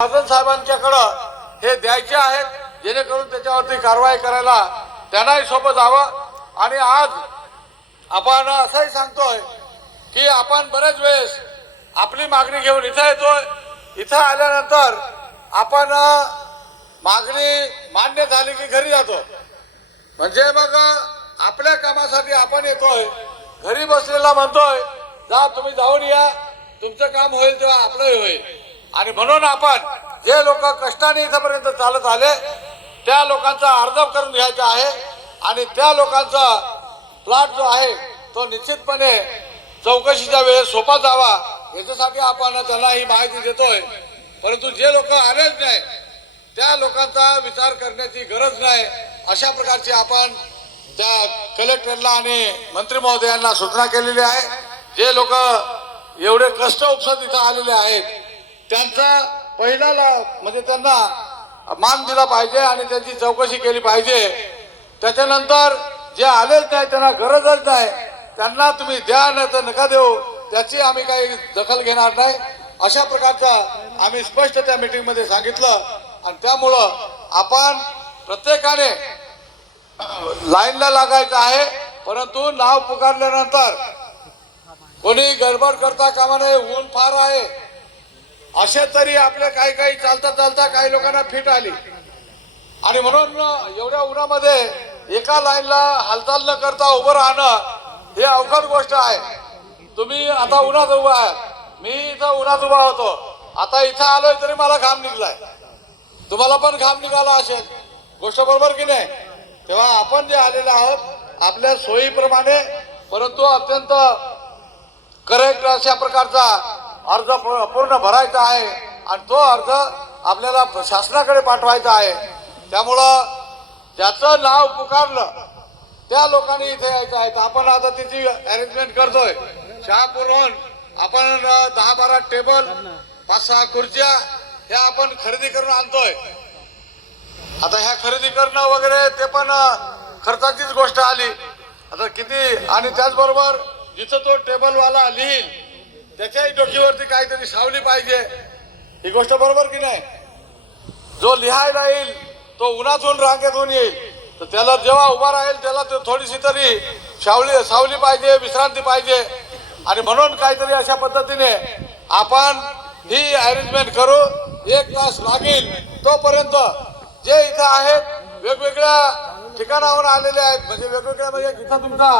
महाजन साहेबांच्याकडं हे द्यायचे आहेत जेणेकरून त्याच्यावरती कारवाई करायला त्यांनाही सोबत जावं। आणि आज आपण असंही सांगतोय की आपण बरेच वेळेस आपली मागणी घेऊन इथं येतोय, इथं आल्यानंतर आपण मागणी मान्य झाली की घरी जातो। म्हणजे मग आपल्या कामासाठी आपण येतोय, घरी बसलेला म्हणतोय जा तुम्ही जाऊन या, तुमचं काम होईल तेव्हा आपलंही होईल। आणि म्हणून आपण जे लोक कष्टाने इथपर्यंत चालत आले त्या लोकांचा अर्ज करून घ्यायचा आहे आणि त्या लोकांचा प्लॉट जो आहे तो निश्चितपणे चौकशीच्या वेळेस सोपा जावा याच्यासाठी आपण त्यांना ही माहिती देतोय। परंतु जे लोक आलेच नाही त्या लोकांचा विचार करण्याची गरज नाही, अशा प्रकारची आपण त्या कलेक्टरला आणि मंत्री महोदयांना सूचना केलेली आहे। जे लोक एवढे कष्ट उपसत इथं आलेले आहेत त्यांचा पहिला म्हणजे त्यांना मान दिला पाहिजे आणि त्यांची चौकशी केली पाहिजे। त्याच्यानंतर जे आलेच नाही त्यांना गरजच नाही त्यांना तुम्ही द्या नाही तर नका देऊ, त्याची आम्ही काही दखल घेणार नाही, अशा प्रकारचं आम्ही स्पष्ट त्या मीटिंग मध्ये सांगितलं। आणि त्यामुळं आपण प्रत्येकाने लाईनला लागायचं आहे, परंतु नाव पुकारल्यानंतर कोणी गडबड करता कामा नये। ऊन फार आहे, असे तरी आपले काही चालता चालता काही लोकांना फिट आली आणि म्हणून एवढ्या उन्हामध्ये एका लाईनला हालचाल न करता उभं राहणं हे अवघड गोष्ट आहे। तुम्ही आता उन्हात उभा आहे, मी इथं उन्हात उभा होतो, आता इथं आलोय तरी मला घाम निघलाय, तुम्हाला पण घाम निघाला असेल, गोष्ट बरोबर की नाही? तेव्हा आपण जे आलेले आहोत आपल्या सोयीप्रमाणे परंतु अत्यंत करेक्ट अशा प्रकारचा अर्ज पूर्ण भरायचा आहे आणि तो अर्ज आपल्याला शासनाकडे पाठवायचा आहे। त्यामुळं ज्याचं नाव पुकारलं त्या लोकांनी इथे यायचं आहे। आपण आता त्याची अरेंजमेंट करतोय, शहापूरहून आपण 10-12 टेबल 5-6 खुर्च्या ह्या आपण खरेदी करून आणतोय। आता ह्या खरेदी करणं वगैरे ते पण खर्चाचीच गोष्ट आली आता किती। आणि त्याचबरोबर जिथं तो टेबलवाला लिहिल त्याच्याही डोकीवरती काहीतरी सावली पाहिजे, ही गोष्ट बरोबर की नाही? जो लिहायला येईल तो उन्हातून रांगेतून येईल तर त्याला जेव्हा उभा राहील त्याला थोडीशी तरी सावली पाहिजे, विश्रांती पाहिजे। आणि म्हणून काहीतरी अशा पद्धतीने आपण ही अरेंजमेंट करू। 1 तास लागेल, तोपर्यंत जे इथं आहेत वेगवेगळ्या ठिकाणावर आलेले आहेत, म्हणजे वेगवेगळ्या म्हणजे इथं तुमचा